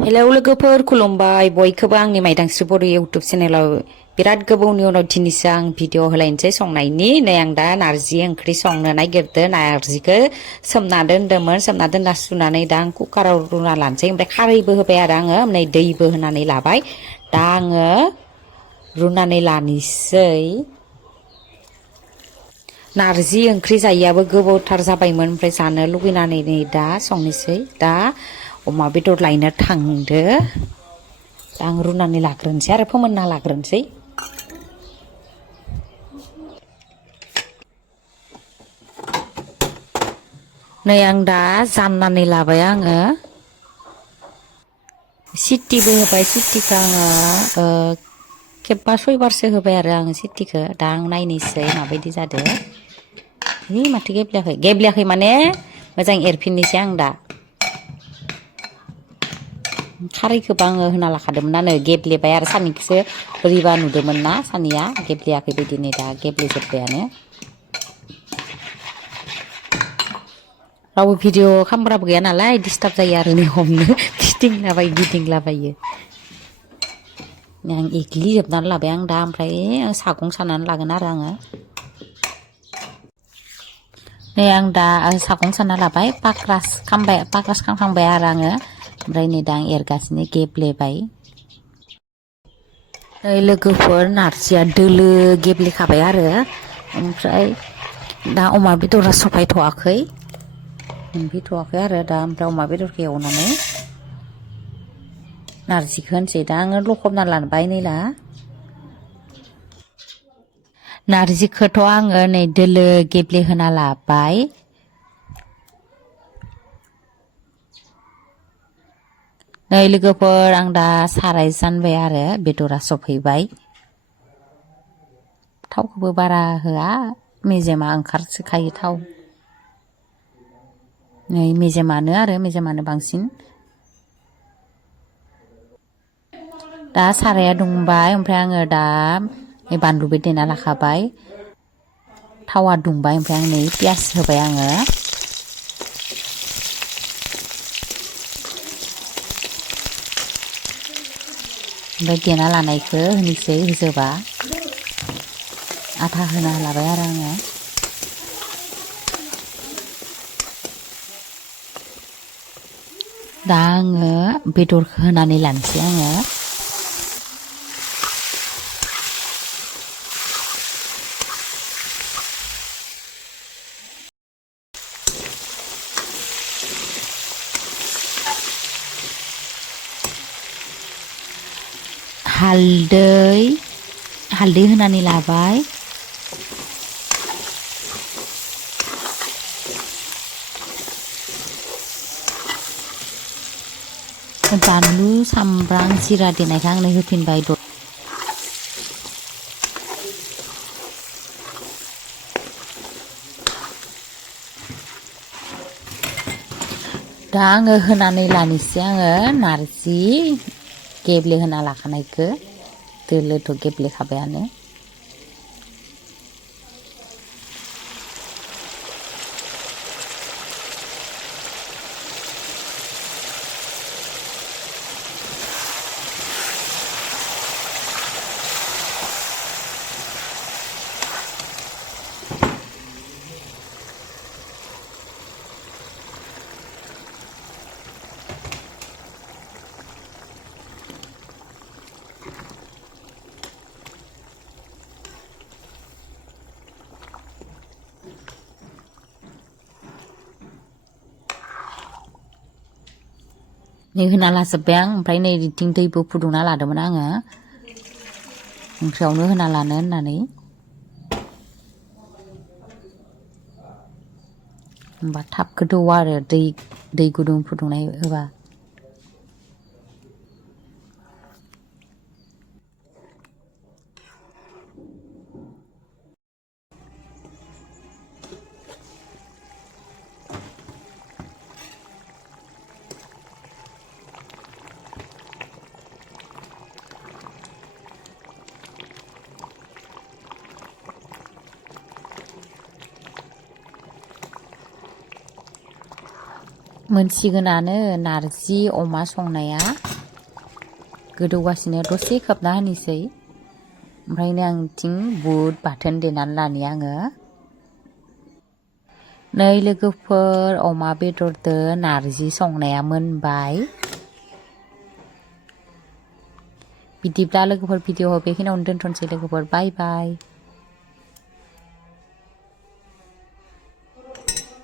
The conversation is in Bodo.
हेलौ लोगोफोर खुलुमबाय बयखौबो आंनि मायदांस्रि बर' इउटुब चेनेलाव बिराद गोबावनि उनाव दिनैसो आं भिडिअ होलायनोसै संनायनि नै आं दा नारजि ओंख्रि संनो नागिरदों नारजिखौ सोमना दोनदोंमोन सोमना दोनना सुनानै दा आं कुकाराव रुना लानोसै ओमफ्राय खारैबो होबाय आरो आङो नै दैबो होनानै लाबाय दा आङो रुनानै लानोसै नारजि ओंख्रि जायैयाबो गोबावथार जाबायमोन ओमफ्राय जानो लुगैनानै नै दा संनोसै दा अमा बेदर लायनो थांदो आं रुनानै लाग्रोनोसै आरो फोमोनना लाग्रोनोसै नै आं दा जाननानै लाबाय आङो सिटिबो होबाय सिटिखौ आङो खेबबा सयबारसो होबाय आरो आङो सिटिखौ दा आं नायनोसै माबायदि जादों माथो गेब्लेयाखै माने मोजां एरफिननोसै आं दा खारैखौबो आङो होना लाखादोंमोनानो गेब्लेबाय आरो सानैखौसो बोरैबा नुदोंमोन ना सानैया गेब्लेयाखै बायदि नै दा गेब्लेजोब्बायानो रावबो भिडिअ खामग्राबो गैया नालाय डिस्टार्ब जायो आरो नै हमनो गिदिंलाबायो आं एग्लिजोबनानै लाबाय आं दा ओमफ्राय आं सागं सानानै लागोन आरो आङो नै आं दा सागं साना लाबाय पाक्रास खामखांबाय आरो आङो ओमफ्राय नै दा आं एरगासिनो गेब्लेबाय नै लोगोफोर नारजिया दोलो गेब्लेखाबाय आरो ओमफ्राय दा अमा बेदरा सफायथ'वाखै मोनफैथ'वाखै आरो दा ओमफ्राय अमा बेदरखौ एवनानै नारजिखौ होनसै दा आङो लखबना लाबाय नै दा नारजिखौथ' आङो नै दोलो गेब्लेहोना लाबाय नै लोगोफोर आं दा साराय जानबाय आरो बेदरा सफैबाय थावखौबो बारा होआ मेजेमा ओंखारसोखायो थाव नै मेजेमानो बांसिन दा साराया दुंबाय ओमफ्राय आङो दा बानलुबो देना लाखाबाय थावा दुंबाय ओमफ्राय आं नै पियास होबाय आङो ओमफ्राय देना लानायखौ होनोसै होजोबा आधा होना लाबाय आरो आङो दा आङो बेदरखौ होनानै लानोसै आङो हालदै होनानै लाबाय बानलु सामब्राम जिरा देनायखौ आंनो होफिनबाय दा आङो होनानै लानोसै आङो नारजि गेब्लेहोना लाखानायखौ दोलोथ' गेब्लेखाबायानो नै होना लाजोब्बाय आं ओमफ्राय नै बिथिं दैबो फुदुंना लादोंमोन आङो ओंख्रियावनो होना लानो होननानै होमबा थाब गोदौआ आरो दै गुदुं फुदुंनाय होबा मोनसिगोनानो नारजि अमा संनाया गोदौगासिनो दसे खोबना होनोसै ओमफ्रायनो आं थिं बुद बाथोन देनानै लानि आङो नै लोगोफोर अमा बेदरदो नारजि संनाया मोनबाय बिदिब्ला लोगोफोर भिडिअखौ बेखिनियावनो दोनथ'नोसै लोगोफोर बाय बाय